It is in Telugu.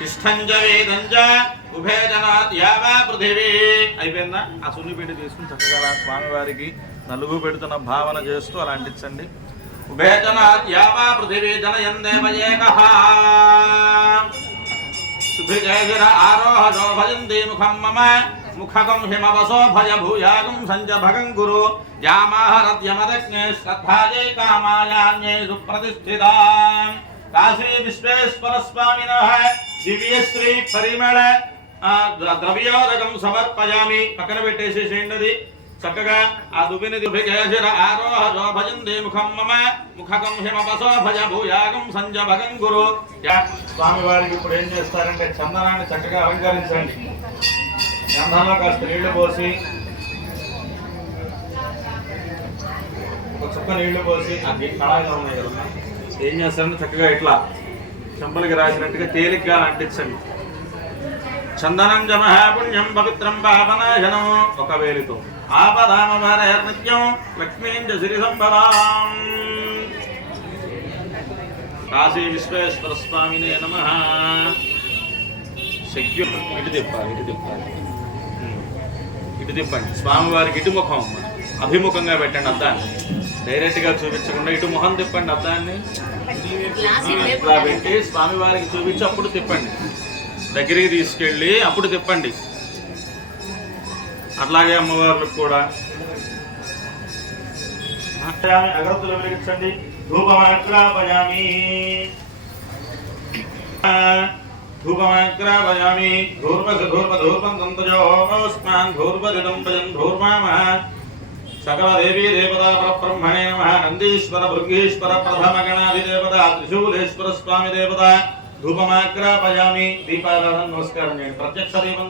తిష్టంజ వేదంజ ఉభయజనాత్ యావా పృథివీ. అయిపోయిందా? ఆ సున్నిపిండి తీసుకుని చక్కగా స్వామివారికి నలుగు పెడుతున్న భావన చేస్తూ అలా అంటించండి. ఉభయజనాత్ యావా పృథివీ జనయన్ దేవయేకః శుభిజయగిర ఆరోహజో భజంతి ముఖం మమ ముఖకం హిమవసో భయ భూయాగం సంజభగం గురు యామాహరద్యమదజ్ఞే శ్రద్ధాయై కామాయాన్యై సుప్రతిష్ఠితాం. కాశీ విశ్వేశ్వర స్వామినః దివ్యశ్రీ పరిమళ ద్రవ్యోదకం సమర్పయామి. పక్కన పెట్టేసేసేయండి. అది చక్కగా ఆ దుబిని దుభిజయశిర ఆరోహజో భజంతి ముఖం మమ ముఖకం హిమవసో భయ భూయాగం సంజభగం గురు. స్వామివారికి ఇప్పుడు ఏం చేస్తారంటే చందనాన్ని చక్కగా అలంకరించండి. గంధంలో కాస్త నీళ్లు పోసి ఒక చుక్క నీళ్లు పోసి ఆ కళాయిలో ఉన్నాయి కదా, ఏం చేస్తారంటే చక్కగా ఇట్లా చెంపలకి రాసినట్టుగా తేలిగ్గా అంటించండి. చందనం జమః పుణ్యం పవిత్రం పాపనాశనం. ఒక వేలితో ఆపదామభారహర్నిత్యం లక్ష్మీం చ సిరి సంపదాం. కాశీ విశ్వేశ్వర స్వామినే నమః. శక్తి ఇటు తిప్పాలి, ఇటు తిప్పాలి, ఇటు తిప్పండి. స్వామివారికి ఇటు ముఖం అభిముఖంగా పెట్టండి. అద్దాన్ని డైరెక్ట్గా చూపించకుండా ఇటు ముఖం తిప్పండి. అద్దాన్ని ఇట్లా పెట్టి స్వామివారికి చూపించి అప్పుడు తిప్పండి. దగ్గరికి తీసుకెళ్ళి అప్పుడు తిప్పండి. అట్లాగే అమ్మవార్లకు కూడా అగరత్తులు వెలిగించండి. ధూపమాగ్రాపయామి, ధూపమాగ్రాపయామి. ధూర్పం తంతజోస్మాన్ ధూర్పదిదం భజన్ ధూర్మామః. సకల దేవీ దేవతా పరబ్రహ్మణే నమః. నందీశ్వర భృంగీశ్వర ప్రథమ గణాధిదేవత త్రిశూలేశ్వర స్వామి దేవత. ధూపమాగ్రాపయామి. దీపారాధన నమస్కారం చేయండి. ప్రత్యక్ష దీపం